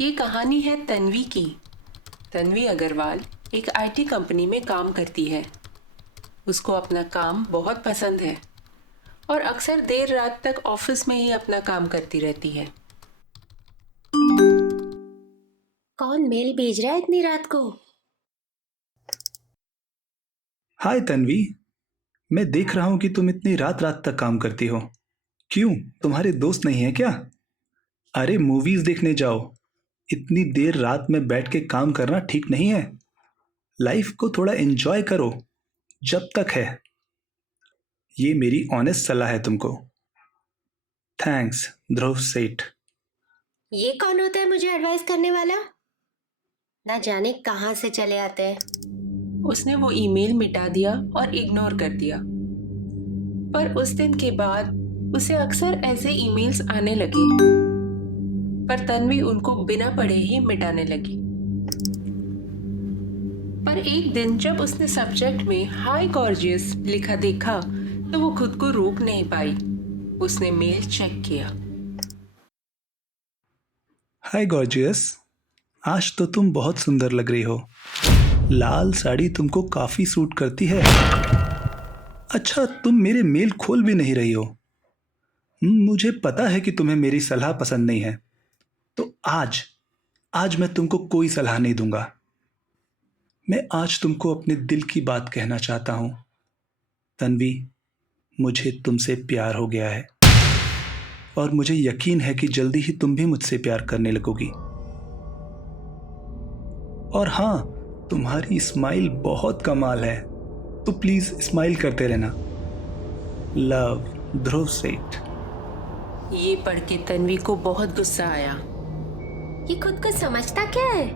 ये कहानी है तन्वी की। तन्वी अग्रवाल एक आईटी कंपनी में काम करती है। उसको अपना काम बहुत पसंद है और अक्सर देर रात तक ऑफिस में ही अपना काम करती रहती है। कौन मेल भेज रहा है इतनी रात को? हाय तन्वी। मैं देख रहा हूँ कि तुम इतनी रात रात तक काम करती हो। क्यों, तुम्हारे दोस्त नहीं है क्या? अरे मूवीज देखने जाओ। इतनी देर रात में बैठ के काम करना ठीक नहीं है। लाइफ को थोड़ा एंजॉय करो जब तक है। ये मेरी ऑनेस्ट सलाह है तुमको। थैंक्स, ध्रुव सेठ। ये कौन होता है मुझे एडवाइस करने वाला? ना जाने कहाँ से चले आते हैं। उसने वो ईमेल मिटा दिया और इग्नोर कर दिया। पर उस दिन के बाद उसे अक्सर ऐसे ईमेल्स आने लगे, पर तन्वी उनको बिना पढ़े ही मिटाने लगी। पर एक दिन जब उसने सब्जेक्ट में हाय गॉर्जियस लिखा देखा तो वो खुद को रोक नहीं पाई। उसने मेल चेक किया। हाय गॉर्जियस, आज तो तुम बहुत सुंदर लग रही हो। लाल साड़ी तुमको काफी सूट करती है। अच्छा, तुम मेरे मेल खोल भी नहीं रही हो। मुझे पता है कि तुम्हें मेरी सलाह पसंद नहीं है, तो आज आज मैं तुमको कोई सलाह नहीं दूंगा। मैं आज तुमको अपने दिल की बात कहना चाहता हूं। तन्वी, मुझे तुमसे प्यार हो गया है और मुझे यकीन है कि जल्दी ही तुम भी मुझसे प्यार करने लगोगी। और हाँ, तुम्हारी स्माइल बहुत कमाल है, तो प्लीज स्माइल करते रहना। लव, ध्रुव सेठ। ये पढ़ के तन्वी को बहुत गुस्सा आया। ये खुद को समझता क्या है?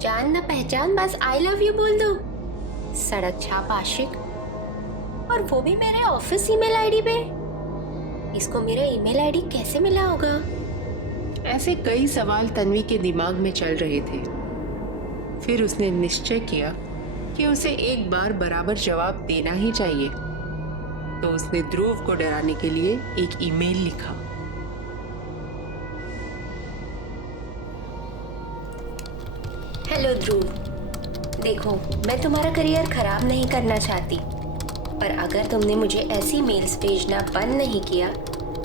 जान ना पहचान, बस आई लव यू बोल दो। सड़क छाप आशिक, और वो भी मेरे ऑफिस ईमेल आईडी पे। इसको मेरा ईमेल आईडी कैसे मिला होगा? ऐसे कई सवाल तन्वी के दिमाग में चल रहे थे। फिर उसने निश्चय किया कि उसे एक बार बराबर जवाब देना ही चाहिए। तो उसने ध्रुव को डराने के लिए एक ईमेल लिखा। हेलो ध्रुव, देखो मैं तुम्हारा करियर खराब नहीं करना चाहती, पर अगर तुमने मुझे ऐसी मेल्स भेजना बंद नहीं किया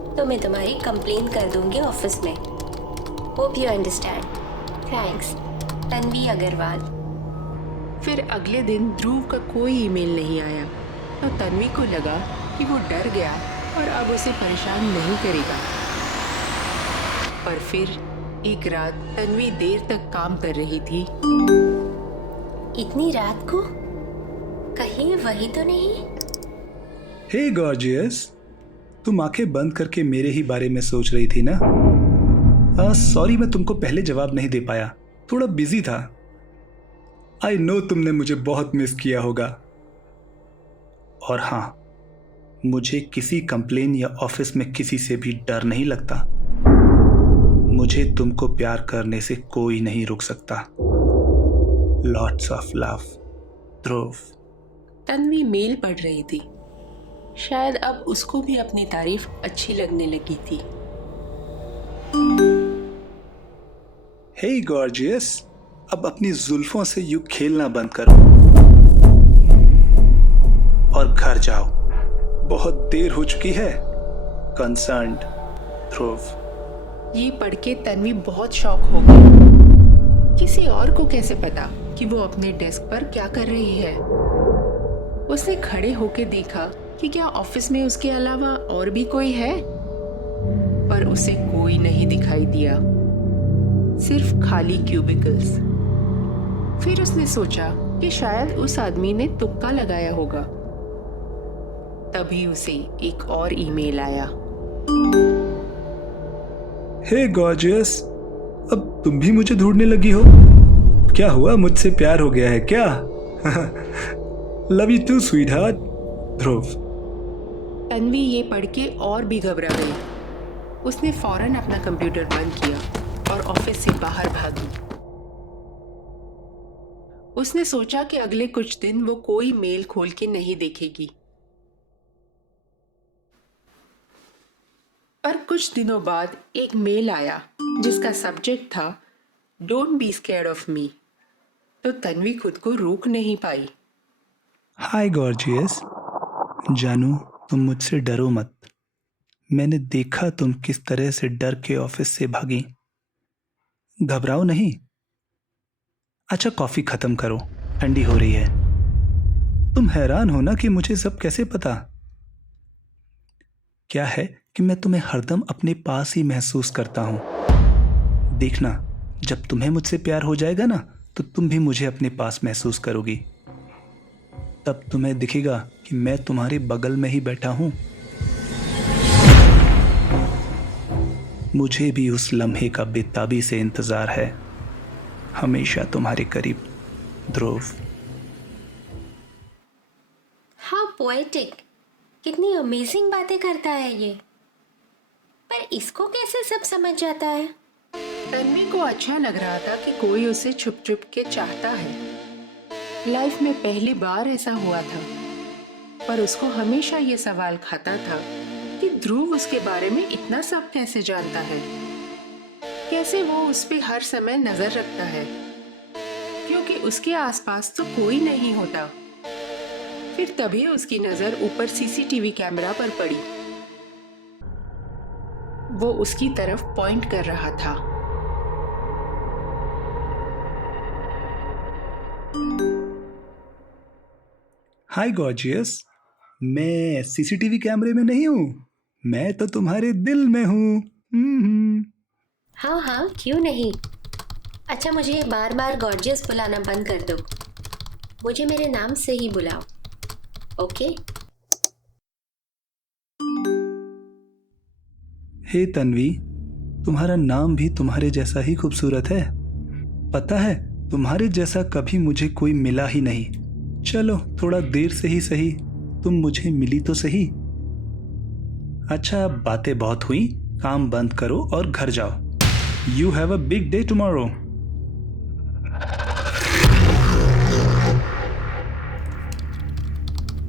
तो मैं तुम्हारी कंप्लेन कर दूंगी ऑफिस में। Hope you understand. Thanks, Tanvi Agarwal. फिर अगले दिन ध्रुव का कोई ईमेल नहीं आया, तो तन्वी को लगा कि वो डर गया और अब उसे परेशान नहीं करेगा। पर फिर एक रात तन्वी देर तक काम कर रही थी। इतनी रात को? कहीं वही तो नहीं? हे गॉर्जियस, तुम आंखें बंद करके मेरे ही बारे में सोच रही थी ना? सॉरी, मैं तुमको पहले जवाब नहीं दे पाया, थोड़ा बिजी था। आई नो तुमने मुझे बहुत मिस किया होगा। और हाँ, मुझे किसी कंप्लेन या ऑफिस में किसी से भी डर नहीं लगता। मुझे तुमको प्यार करने से कोई नहीं रोक सकता। Lots of love, Dhruv. Tanvi mail पढ़ रही थी। शायद अब उसको भी अपनी तारीफ अच्छी लगने लगी थी। हे गॉर्जियस, अब अपनी जुल्फों से यूं खेलना बंद करो और घर जाओ। बहुत देर हो चुकी है। कंसर्न्ड, ध्रुव। ये पढ़ के तन्वी बहुत शॉक हो गई। किसी और को कैसे पता कि वो अपने डेस्क पर क्या कर रही है? उसने खड़े होकर देखा कि क्या ऑफिस में उसके अलावा और भी कोई है, पर उसे कोई नहीं दिखाई दिया, सिर्फ खाली क्यूबिकल्स। फिर उसने सोचा कि शायद उस आदमी ने तुक्का लगाया होगा। तभी उसे एक और ईमेल आया। हे गॉर्जियस, अब तुम भी मुझे ढूंढने लगी हो? क्या हुआ, मुझसे प्यार हो गया है क्या? Love you too sweetheart, Dhruv. Tanvi ये पढ़ के और भी घबरा गई। उसने फौरन अपना कंप्यूटर बंद किया और ऑफिस से बाहर भागी। उसने सोचा कि अगले कुछ दिन वो कोई मेल खोल के नहीं देखेगी। पर कुछ दिनों बाद एक मेल आया जिसका सब्जेक्ट था don't be scared of me. तो तन्वी खुद को रोक नहीं पाई। हाय गॉर्जियस। जानू, तुम मुझसे डरो मत। मैंने देखा तुम किस तरह से डर के ऑफिस से भागी। घबराओ नहीं। अच्छा, कॉफी खत्म करो, ठंडी हो रही है। तुम हैरान हो ना कि मुझे सब कैसे पता। क्या है कि मैं तुम्हें हरदम अपने पास ही महसूस करता हूं। देखना, जब तुम्हें मुझसे प्यार हो जाएगा ना, तो तुम भी मुझे अपने पास महसूस करोगी। तब तुम्हें दिखेगा कि मैं तुम्हारे बगल में ही बैठा हूं। मुझे भी उस लम्हे का बेताबी से इंतजार है। हमेशा तुम्हारे करीब, ध्रुव। हाँ, पोएटिक। कितनी अमेजिंग बातें करता है ये। पर इसको कैसे सब समझ जाता है? तन्वी को अच्छा लग रहा था कि कोई उसे छुप छुप के चाहता है। लाइफ में पहली बार ऐसा हुआ था। पर उसको हमेशा ये सवाल खाता था कि ध्रुव उसके बारे में इतना सब कैसे जानता है। कैसे वो उस पे हर समय नजर रखता है, क्योंकि उसके आसपास तो कोई नहीं होता। फिर तभी उसकी नजर ऊपर सीसीटीवी कैमरा पर पड़ी। वो उसकी तरफ पॉइंट कर रहा था। हाय गॉर्जियस। मैं सीसीटीवी कैमरे में नहीं हूं, मैं तो तुम्हारे दिल में हूं। हाँ हाँ, क्यों नहीं। अच्छा, मुझे बार बार गॉर्जियस बुलाना बंद कर दो। मुझे मेरे नाम से ही बुलाओ, ओके? हे तन्वी, तुम्हारा नाम भी तुम्हारे जैसा ही खूबसूरत है। पता है, तुम्हारे जैसा कभी मुझे कोई मिला ही नहीं। चलो, थोड़ा देर से ही सही, तुम मुझे मिली तो सही। अच्छा, अब बातें बहुत हुई, काम बंद करो और घर जाओ। You have a big day tomorrow.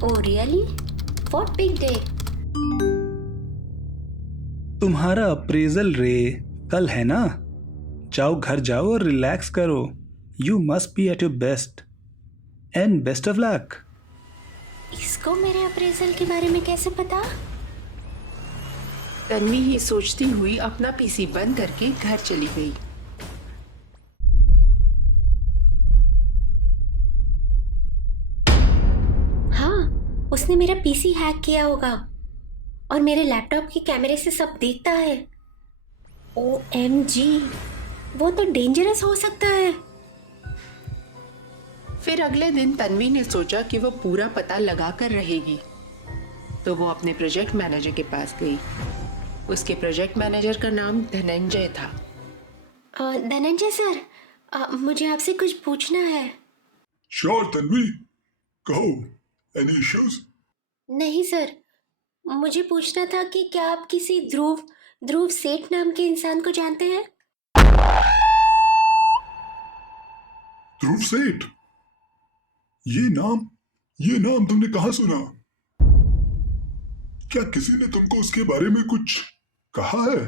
Oh really? What big day? तुम्हारा अप्रेजल रे कल है ना। जाओ, घर जाओ और रिलैक्स करो। You must be at your best and best of luck. इसको मेरे अप्रेजल के बारे में कैसे पता? तन्वी ये सोचती हुई अपना पीसी बंद करके घर चली गई। हाँ, उसने मेरा पीसी हैक किया होगा और मेरे लैपटॉप के कैमरे से सब देखता है। OMG, वो तो डेंजरस हो सकता है। फिर अगले दिन तन्वी ने सोचा कि वो पूरा पता लगा कर रहेगी। तो वो अपने प्रोजेक्ट मैनेजर के पास गई। उसके प्रोजेक्ट मैनेजर का नाम धनंजय था। धनंजय सर, मुझे आपसे कुछ पूछना है। श्योर तन्वी, कहो। Any issues? नहीं सर, मुझे पूछना था कि क्या आप किसी ध्रुव सेठ नाम के इंसान को जानते हैं? ध्रुव सेठ? ये नाम तुमने कहाँ सुना? क्या किसी ने तुमको उसके बारे में कुछ कहा है?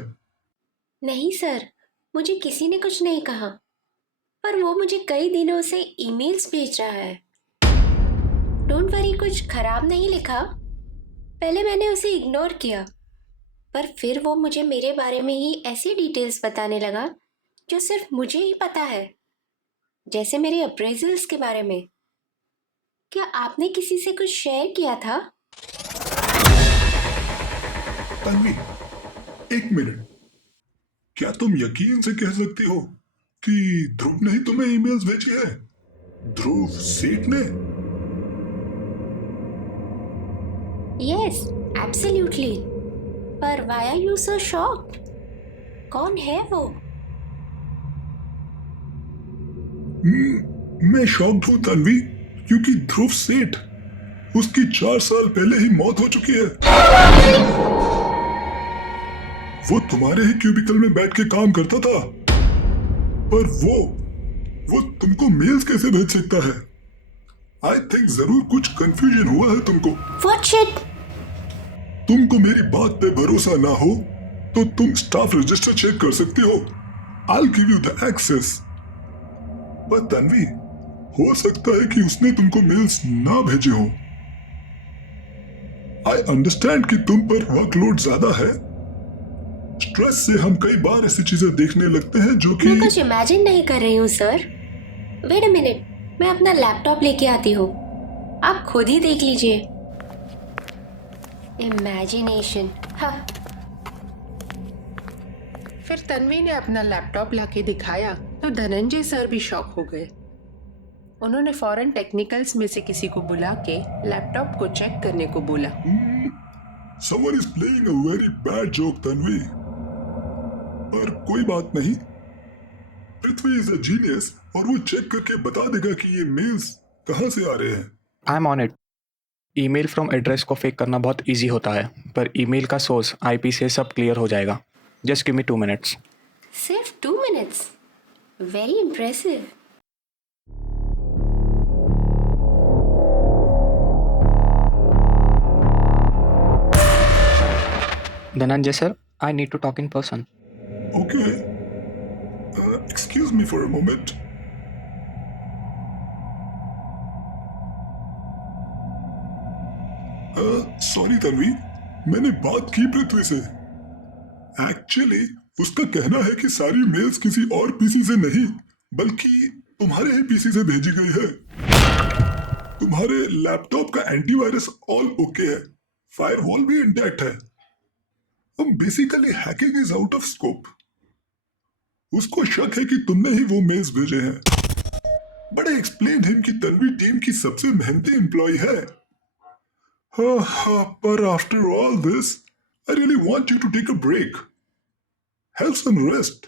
नहीं सर, मुझे किसी ने कुछ नहीं कहा, पर वो मुझे कई दिनों से ईमेल्स भेज रहा है। डोंट वरी, कुछ खराब नहीं लिखा। पहले मैंने उसे इग्नोर किया, पर फिर वो मुझे मेरे बारे में ही ऐसी डिटेल्स बताने लगा जो सिर्फ मुझे ही पता है, जैसे मेरे अप्रेजल्स के बारे में। क्या आपने किसी से कुछ शेयर किया था? तन्वी, एक मिनट। क्या तुम यकीन से कह सकती हो कि ध्रुव ने ही तुम्हें ईमेल्स भेजी है? ध्रुव सेठ ने? Yes, absolutely. पर why are you so shocked? कौन है वो? मैं शॉक्ड हूं तन्वी, क्योंकि ध्रुव सेठ, उसकी 4 साल पहले ही मौत हो चुकी है। वो तुम्हारे ही क्यूबिकल में बैठ के काम करता था, पर वो तुमको मेल्स कैसे भेज सकता है? आई थिंक जरूर कुछ कंफ्यूजन हुआ है तुमको। What shit? तुमको मेरी बात पे भरोसा ना हो तो तुम स्टाफ रजिस्टर चेक कर सकती हो। I'll give you the access. पर तन्वी, हो सकता है कि उसने तुमको मेल्स ना भेजे हो। आई अंडरस्टैंड कि तुम पर वर्कलोड ज्यादा है। स्ट्रेस से हम कई बार ऐसी चीजें देखने लगते हैं जो कि मैं कुछ इमेजिन नहीं कर रही हूँ सर। वेट अ मिनट, मैं अपना लैपटॉप लेके आती हूँ, आप खुद ही देख लीजिए। इमेजिनेशन, हाँ। फिर तन्वी ने अपना लैपटॉप लाके दिखाया तो धनंजय सर भी शॉक हो गए। उन्होंने फौरन टेक्निकल्स में से किसी को बुला के लैपटॉप को चेक करने को बोला। someone is playing a very bad joke, Tanvi. पर कोई बात नहीं, पृथ्वी इज अ जीनियस और वो चेक करके बता देगा कि ये मेल्स कहाँ से आ रहे हैं। I am on it. Email from address को फेक करना बहुत इजी होता है, पर ईमेल का सोर्स आईपी से सब क्लियर हो जाएगा। Just give me 2 minutes. सिर्फ 2 minutes? Very impressive. Dhananjay sir, I need to talk in person. Okay. Excuse me for a moment. Sorry Tanvi, मैंने बात की पृथ्वी से। एक्चुअली उसका कहना है कि सारी मेल्स किसी और पीसी से नहीं बल्कि तुम्हारे ही पीसी से भेजी गई है। तुम्हारे लैपटॉप का एंटीवायरस ऑल ओके है, फायरवॉल भी इंटैक्ट है। Basically hacking is out of scope. उसको शक है कि तुमने ही वो मेल्स भेजे हैं। बट आई एक्सप्लेन हिम कि तन्वी टीम की सबसे मेहनती एम्प्लॉय है। पर after all this I really want you to take a break, have some rest,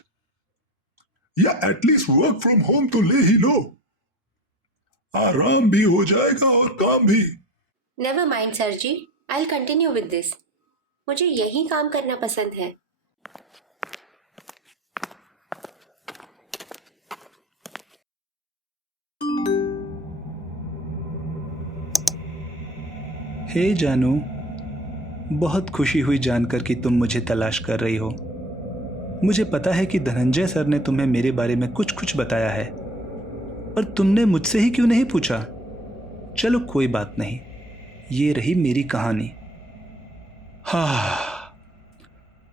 या एटलीस्ट वर्क फ्रॉम होम तो ले ही लो। आराम भी हो जाएगा और काम भी। Never mind sir ji, I will continue with this. मुझे यही काम करना पसंद है। हे जानू, बहुत खुशी हुई जानकर कि तुम मुझे तलाश कर रही हो। मुझे पता है कि धनंजय सर ने तुम्हें मेरे बारे में कुछ कुछ बताया है, पर तुमने मुझसे ही क्यों नहीं पूछा? चलो कोई बात नहीं, ये रही मेरी कहानी। हाँ,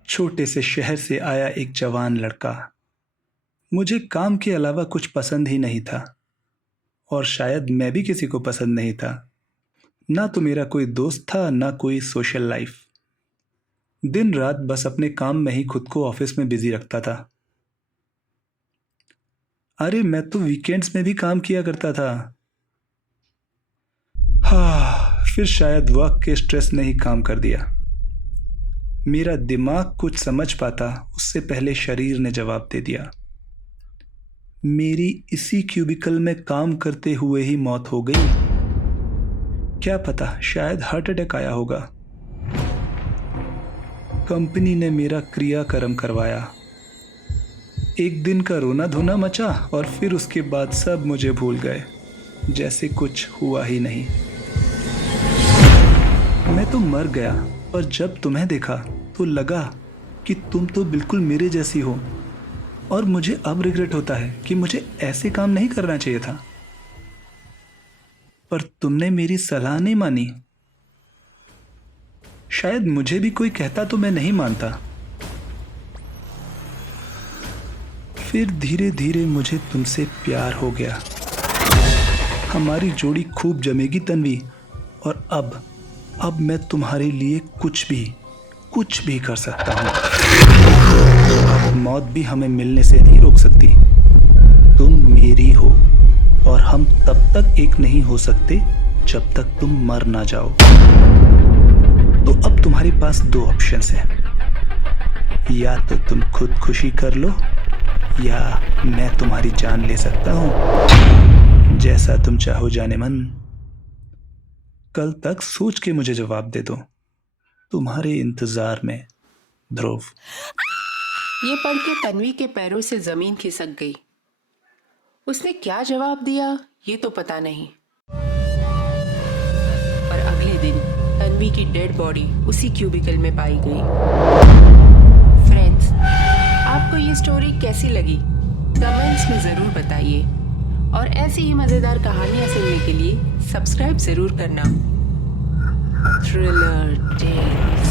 छोटे से शहर से आया एक जवान लड़का। मुझे काम के अलावा कुछ पसंद ही नहीं था, और शायद मैं भी किसी को पसंद नहीं था। ना तो मेरा कोई दोस्त था, ना कोई सोशल लाइफ। दिन रात बस अपने काम में ही खुद को ऑफिस में बिजी रखता था। अरे मैं तो वीकेंड्स में भी काम किया करता था। हाँ, फिर शायद वर्क के स्ट्रेस ने ही काम कर दिया। मेरा दिमाग कुछ समझ पाता उससे पहले शरीर ने जवाब दे दिया। मेरी इसी क्यूबिकल में काम करते हुए ही मौत हो गई। क्या पता, शायद हार्ट अटैक आया होगा। कंपनी ने मेरा क्रियाकर्म करवाया। एक दिन का रोना धोना मचा और फिर उसके बाद सब मुझे भूल गए, जैसे कुछ हुआ ही नहीं। मैं तो मर गया, पर जब तुम्हें देखा तो लगा कि तुम तो बिल्कुल मेरे जैसी हो, और मुझे अब रिग्रेट होता है कि मुझे ऐसे काम नहीं करना चाहिए था। पर तुमने मेरी सलाह नहीं मानी। शायद मुझे भी कोई कहता तो मैं नहीं मानता। फिर धीरे धीरे मुझे तुमसे प्यार हो गया। हमारी जोड़ी खूब जमेगी तन्वी, और अब मैं तुम्हारे लिए कुछ भी कर सकता हूँ। अब मौत भी हमें मिलने से नहीं रोक सकती। तुम मेरी हो, और हम तब तक एक नहीं हो सकते जब तक तुम मर ना जाओ। तो अब तुम्हारे पास 2 ऑप्शंस हैं, या तो तुम खुदकुशी कर लो, या मैं तुम्हारी जान ले सकता हूं। जैसा तुम चाहो जाने मन। कल तक सोच के मुझे जवाब दे दो। तुम्हारे इंतजार में, ध्रुव। ये पढ़ के तन्वी के पैरों से जमीन खिसक गई। उसने क्या जवाब दिया ये तो पता नहीं, पर अगले दिन तन्वी की डेड बॉडी उसी क्यूबिकल में पाई गई। फ्रेंड्स, आपको ये स्टोरी कैसी लगी कमेंट्स में ज़रूर बताइए, और ऐसी ही मजेदार कहानियां सुनने के लिए सब्सक्राइब जरूर करना। Thriller tales.